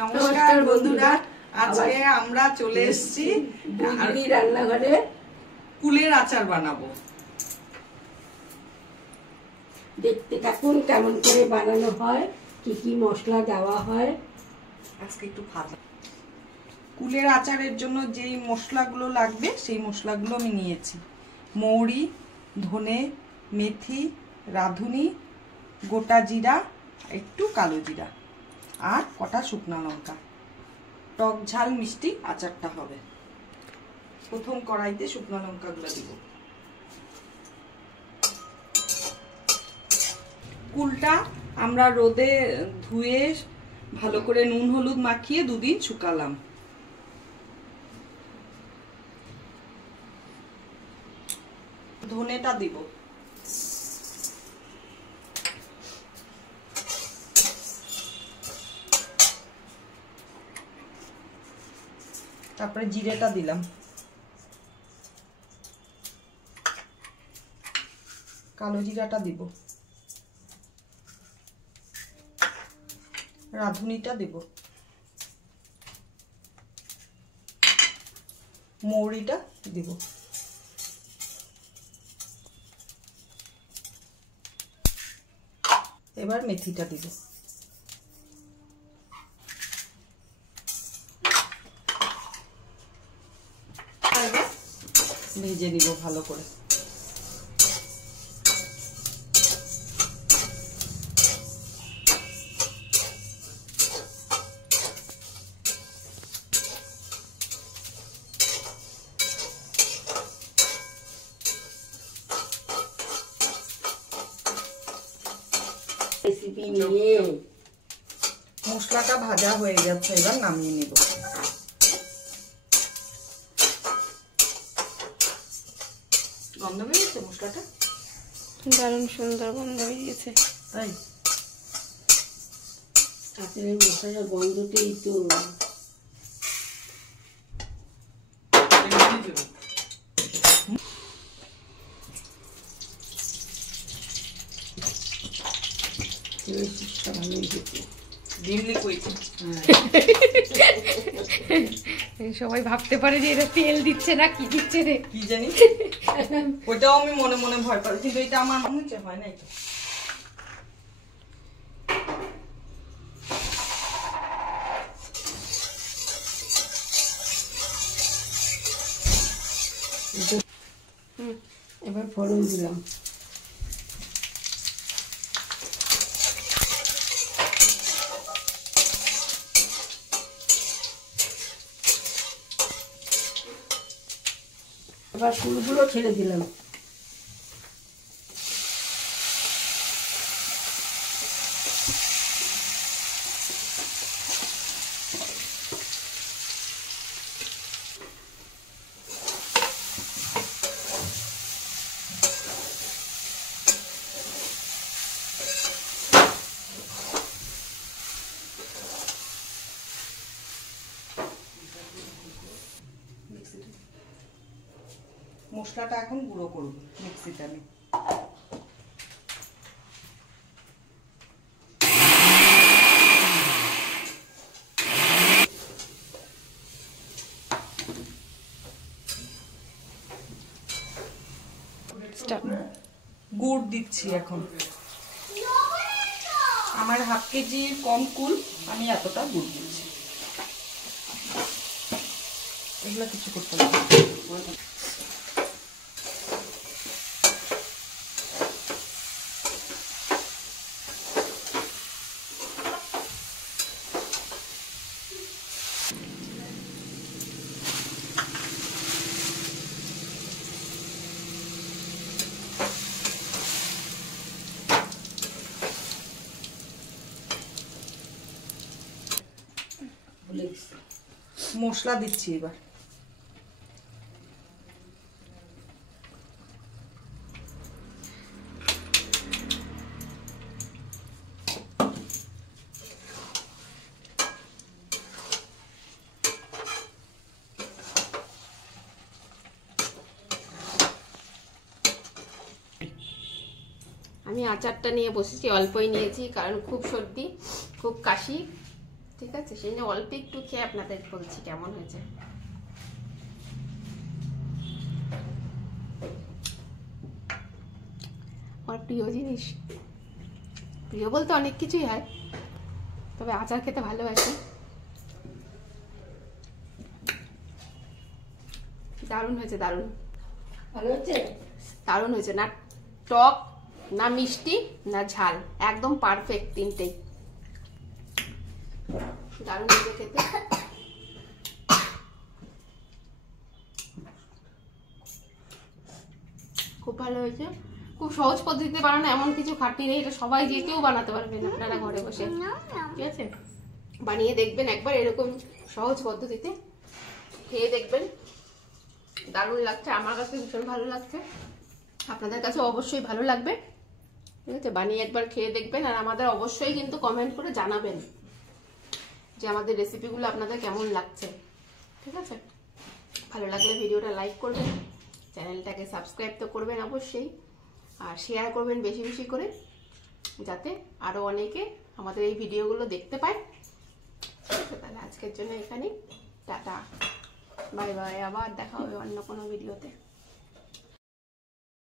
নমস্কার বন্ধুরা, আজকে আমরা চলে এসেছি রান্নাঘরে। কুলের আচার বানাবো। দেখতে থাকুন কেমন করে বানানো হয়, কি কি মশলা দেওয়া হয়। আজকে একটু ভাজা কুলের আচারের জন্য যেই মশলাগুলো লাগবে সেই মশলাগুলো আমি নিয়েছি। মৌরি, ধনে, মেথি, রাঁধুনি, গোটা জিরা, একটু কালো জিরা আর কটা শুকনো লঙ্কা। টক ঝাল মিষ্টি আচারটা হবে। প্রথম কড়াইতে শুকনো লঙ্কাগুলো দিব। কুলটা আমরা রোদে ধুয়ে ভালো করে নুন হলুদ মাখিয়ে দুদিন শুকালাম। ধনেটা দিব, তারপরে জিরেটা দিলাম, কালো জিরাটা দিব, রাঁধুনিটা দিব, মৌরিটা দিব, এবার মেথিটা দিব। ভেজে নিব ভালো করে। রেসিপি নিয়ে মশলাটা ভাজা হয়ে যাচ্ছে, এবার নামিয়ে নিব। গন্ধ বেরিয়েছে মশলাটা, দারুণ সুন্দর গন্ধ বেরিয়েছে। তাই আচারের মশলার গন্ধতেই তো সবাই ভাবতে পারে যে এটা তেল দিচ্ছে না কি দিচ্ছে রে, কি জানি। ওইটাও আমি মনে মনে ভয় পাই, কিন্তু এটা আমার মনে হচ্ছে হয় না। এটা এবার ফোড়ন দিলাম। এবার ফুলগুলো ছেড়ে দিলাম। মশলাটা এখন গুঁড়ো করব মিক্সিতে। আমি গুড় দিচ্ছি এখন। আমার হাফ কেজি কম কুল, আমি এতটা গুড় দিচ্ছি। এগুলো কিছু করতে হবে। মশলা দিচ্ছি এবার। আমি আচারটা নিয়ে বসেছি, অল্পই নিয়েছি কারণ খুব সর্দি, খুব কাশি, ঠিক আছে, সেই জন্য অল্প একটু খেয়ে আপনাদের বলছি কেমন হয়েছে। আমার প্রিয় জিনিস, প্রিয় বলতে অনেক কিছুই হয়, তবে আচার খেতে ভালোবাসি। দারুণ হয়েছে, দারুণ ভালো হচ্ছে? দারুণ হয়েছে। না টক, না মিষ্টি, না ঝাল, একদম পারফেক্ট তিনটেই। দারুণ হয়েছে খেতে। খুব ভালো হয়েছে, খুব সহজ পদ্ধতিতে বানানো, এমন কিছু খাটনি নেই। এটা সবাই যে কেউ বানাতে পারবেন আপনারা ঘরে বসে, ঠিক আছে? বানিয়ে দেখবেন একবার এরকম সহজ পদ্ধতিতে, খেয়ে দেখবেন। দারুণ লাগছে, আমার কাছে ভীষণ ভালো লাগছে, আপনাদের কাছে অবশ্যই ভালো লাগবে, ঠিক আছে? বানিয়ে একবার খেয়ে দেখবেন, আর আমাদের অবশ্যই কিন্তু কমেন্ট করে জানাবেন যে আমাদের রেসিপিগুলো আপনাদের কেমন লাগছে, ঠিক আছে? ভালো লাগলে ভিডিওটা লাইক করবেন, চ্যানেলটাকে সাবস্ক্রাইব তো করবেন অবশ্যই, আর শেয়ার করবেন বেশি বেশি করে, যাতে আরও অনেকে আমাদের এই ভিডিওগুলো দেখতে পায়। ঠিক আছে, তাহলে আজকের জন্য এখানেই টাটা, বাই বাই, আবার দেখা হবে অন্য কোনো ভিডিওতে।